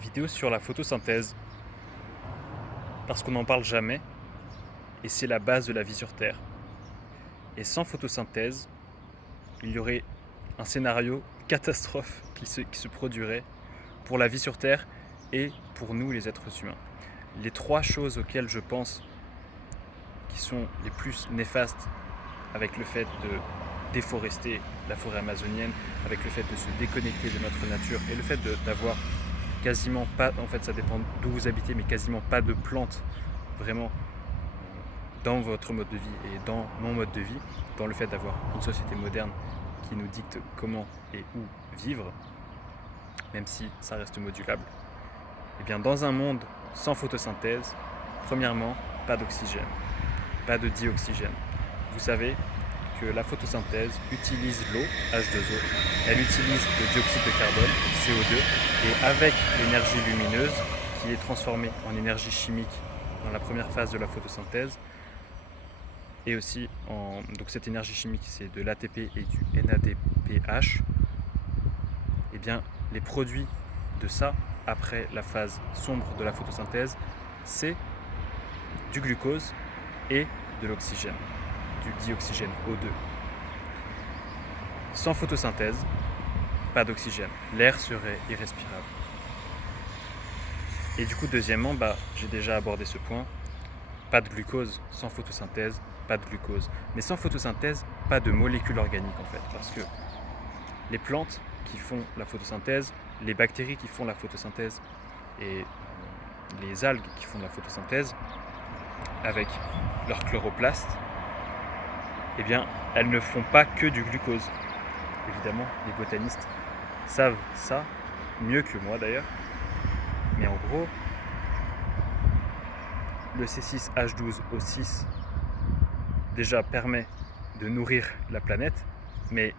Vidéo sur la photosynthèse, parce qu'on n'en parle jamais, et c'est la base de la vie sur Terre. Et sans photosynthèse, il y aurait un scénario catastrophe qui se produirait pour la vie sur Terre et pour nous les êtres humains. Les trois choses auxquelles je pense qui sont les plus néfastes avec le fait de déforester la forêt amazonienne, avec le fait de se déconnecter de notre nature et le fait d'avoir quasiment pas, en fait ça dépend d'où vous habitez, mais quasiment pas de plantes vraiment dans votre mode de vie et dans mon mode de vie, dans le fait d'avoir une société moderne qui nous dicte comment et où vivre, même si ça reste modulable, et bien dans un monde sans photosynthèse, premièrement, pas d'oxygène, pas de dioxygène. Vous savez que la photosynthèse utilise l'eau, H2O, elle utilise le dioxyde de carbone, CO2, et avec l'énergie lumineuse, qui est transformée en énergie chimique dans la première phase de la photosynthèse, et aussi donc cette énergie chimique c'est de l'ATP et du NADPH, et bien les produits de ça, après la phase sombre de la photosynthèse, c'est du glucose et de l'oxygène, du dioxygène O2. Sans photosynthèse, pas d'oxygène, l'air serait irrespirable. Et du coup, deuxièmement, j'ai déjà abordé ce point, pas de glucose, sans photosynthèse, pas de glucose. Mais sans photosynthèse, pas de molécules organiques en fait, parce que les plantes qui font la photosynthèse, les bactéries qui font la photosynthèse et les algues qui font la photosynthèse, avec leur chloroplaste, eh bien, elles ne font pas que du glucose. Évidemment, les botanistes savent ça, mieux que moi d'ailleurs. Mais en gros, le C6H12O6 déjà permet de nourrir la planète, mais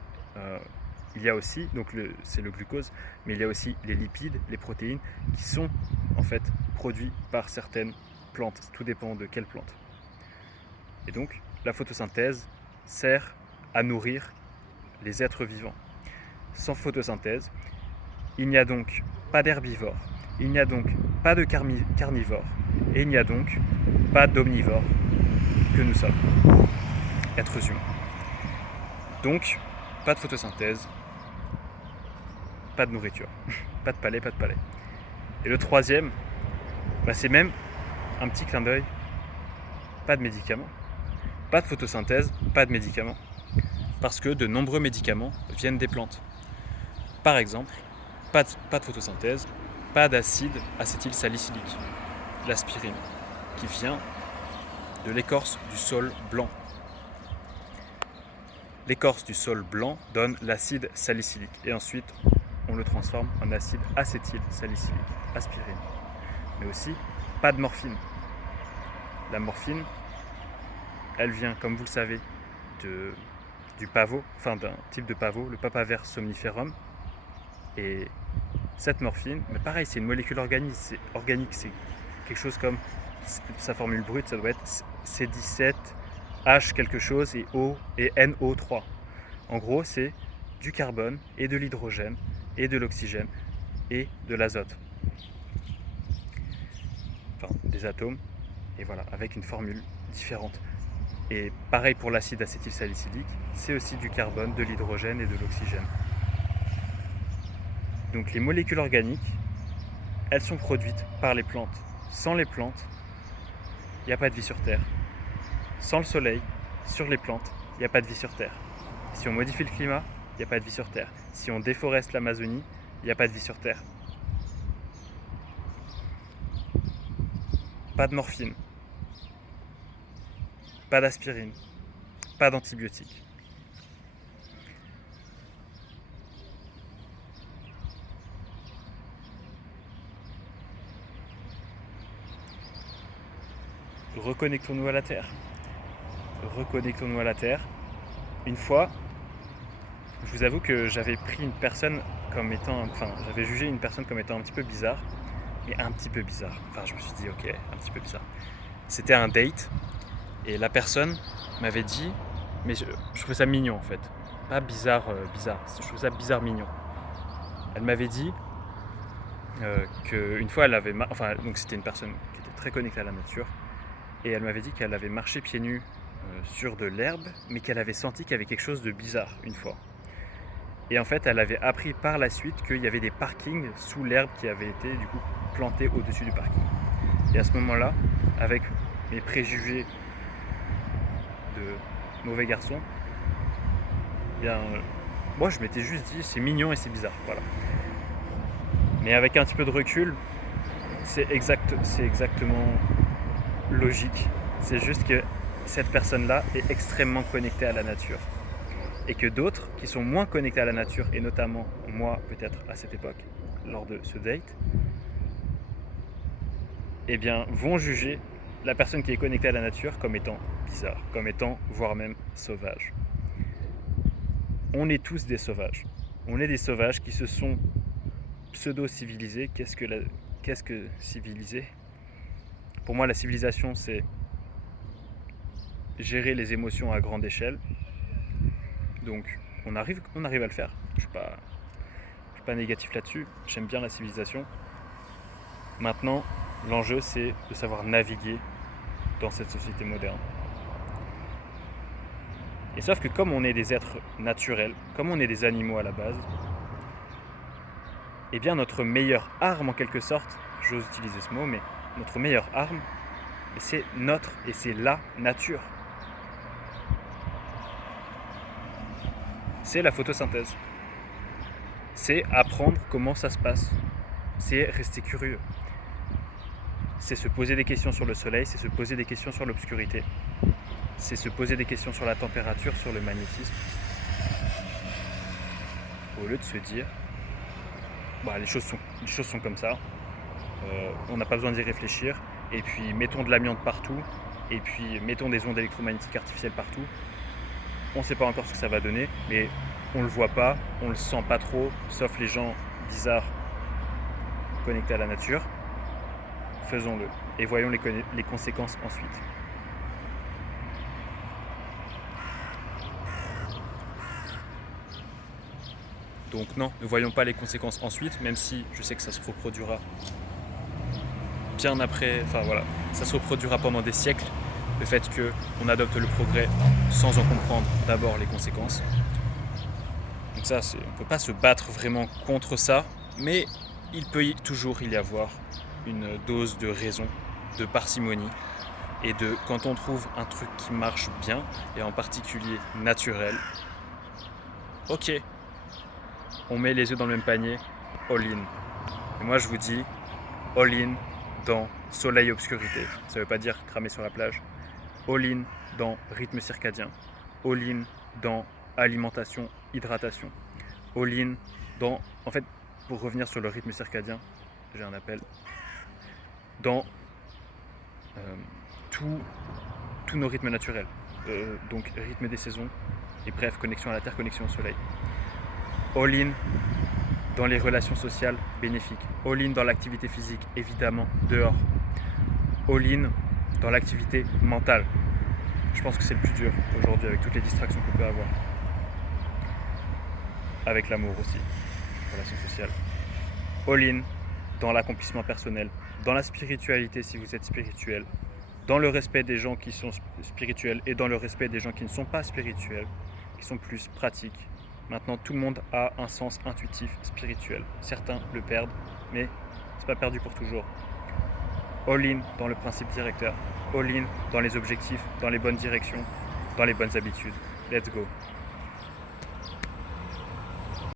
il y a aussi, donc c'est le glucose, mais il y a aussi les lipides, les protéines, qui sont en fait produits par certaines plantes. Tout dépend de quelle plante. Et donc, la photosynthèse sert à nourrir les êtres vivants. Sans photosynthèse, il n'y a donc pas d'herbivores, il n'y a donc pas de carnivores, et il n'y a donc pas d'omnivores que nous sommes, êtres humains. Donc, pas de photosynthèse, pas de nourriture, pas de palais, pas de palais. Et le troisième, c'est même un petit clin d'œil, pas de médicaments, pas de photosynthèse, pas de médicaments, parce que de nombreux médicaments viennent des plantes. Par exemple, pas de photosynthèse, pas d'acide acétylsalicylique, l'aspirine, qui vient de l'écorce du saule blanc. L'écorce du saule blanc donne l'acide salicylique et ensuite on le transforme en acide acétylsalicylique, aspirine. Mais aussi, pas de morphine. La morphine, elle vient, comme vous le savez, du pavot, enfin d'un type de pavot, le Papaver somniferum. Et cette morphine, mais pareil, c'est une molécule organique, c'est quelque chose comme, sa formule brute, ça doit être C17, H quelque chose et O et NO3. En gros, c'est du carbone et de l'hydrogène et de l'oxygène et de l'azote. Enfin, des atomes, et voilà, avec une formule différente. Et pareil pour l'acide acétylsalicylique, c'est aussi du carbone, de l'hydrogène et de l'oxygène. Donc les molécules organiques, elles sont produites par les plantes. Sans les plantes, il n'y a pas de vie sur Terre. Sans le soleil, sur les plantes, il n'y a pas de vie sur Terre. Si on modifie le climat, il n'y a pas de vie sur Terre. Si on déforeste l'Amazonie, il n'y a pas de vie sur Terre. Pas de morphine, pas d'aspirine, pas d'antibiotiques. Reconnectons-nous à la Terre. Reconnectons-nous à la Terre. Une fois, je vous avoue que j'avais pris une personne comme étant, j'avais jugé une personne comme étant un petit peu bizarre, mais un petit peu bizarre. Enfin, je me suis dit, ok, un petit peu bizarre. C'était un date, et la personne m'avait dit, mais je trouvais ça mignon en fait, pas bizarre, bizarre, je trouvais ça bizarre mignon. Elle m'avait dit, qu'une fois, donc c'était une personne qui était très connectée à la nature, et elle m'avait dit qu'elle avait marché pieds nus sur de l'herbe, mais qu'elle avait senti qu'il y avait quelque chose de bizarre une fois. Et en fait, elle avait appris par la suite qu'il y avait des parkings sous l'herbe qui avaient été du coup plantés au-dessus du parking. Et à ce moment-là, avec mes préjugés de mauvais garçon, moi je m'étais juste dit c'est mignon et c'est bizarre, voilà. Mais avec un petit peu de recul, c'est exactement logique. C'est juste que cette personne-là est extrêmement connectée à la nature. Et que d'autres qui sont moins connectés à la nature, et notamment moi peut-être à cette époque, lors de ce date, eh bien, vont juger la personne qui est connectée à la nature comme étant bizarre, comme étant voire même sauvage. On est tous des sauvages. On est des sauvages qui se sont pseudo-civilisés. Qu'est-ce que civiliser ? Pour moi, la civilisation, c'est gérer les émotions à grande échelle. Donc, on arrive à le faire. Je suis pas négatif là-dessus. J'aime bien la civilisation. Maintenant, l'enjeu, c'est de savoir naviguer dans cette société moderne. Et sauf que comme on est des êtres naturels, comme on est des animaux à la base, eh bien notre meilleure arme en quelque sorte, j'ose utiliser ce mot, mais notre meilleure arme, c'est la nature. C'est la photosynthèse. C'est apprendre comment ça se passe. C'est rester curieux. C'est se poser des questions sur le soleil, c'est se poser des questions sur l'obscurité. C'est se poser des questions sur la température, sur le magnétisme. Au lieu de se dire, les choses sont comme ça, on n'a pas besoin d'y réfléchir, et puis mettons de l'amiante partout, et puis mettons des ondes électromagnétiques artificielles partout. On ne sait pas encore ce que ça va donner, mais on ne le voit pas, on le sent pas trop, sauf les gens bizarres connectés à la nature. Faisons-le, et voyons les conséquences ensuite. Donc non, ne voyons pas les conséquences ensuite, même si je sais que ça se reproduira bien après, ça se reproduira pendant des siècles, le fait qu'on adopte le progrès sans en comprendre d'abord les conséquences. Donc ça, on ne peut pas se battre vraiment contre ça, mais il peut toujours y avoir une dose de raison, de parcimonie, et quand on trouve un truc qui marche bien, et en particulier naturel, ok, on met les œufs dans le même panier, all in. Et moi je vous dis, all in dans soleil obscurité. Ça ne veut pas dire cramer sur la plage. All in dans rythme circadien. All in dans alimentation, hydratation. All in dans... En fait, pour revenir sur le rythme circadien, j'ai un appel. Dans tous nos rythmes naturels. Donc rythme des saisons, et bref, connexion à la Terre, connexion au soleil. All in dans les relations sociales bénéfiques. All in dans l'activité physique, évidemment, dehors. All in dans l'activité mentale. Je pense que c'est le plus dur aujourd'hui avec toutes les distractions qu'on peut avoir. Avec l'amour aussi, relations sociales. All in dans l'accomplissement personnel, dans la spiritualité si vous êtes spirituel, dans le respect des gens qui sont spirituels et dans le respect des gens qui ne sont pas spirituels, qui sont plus pratiques. Maintenant, tout le monde a un sens intuitif spirituel. Certains le perdent, mais c'est pas perdu pour toujours. All in dans le principe directeur. All in dans les objectifs, dans les bonnes directions, dans les bonnes habitudes. Let's go.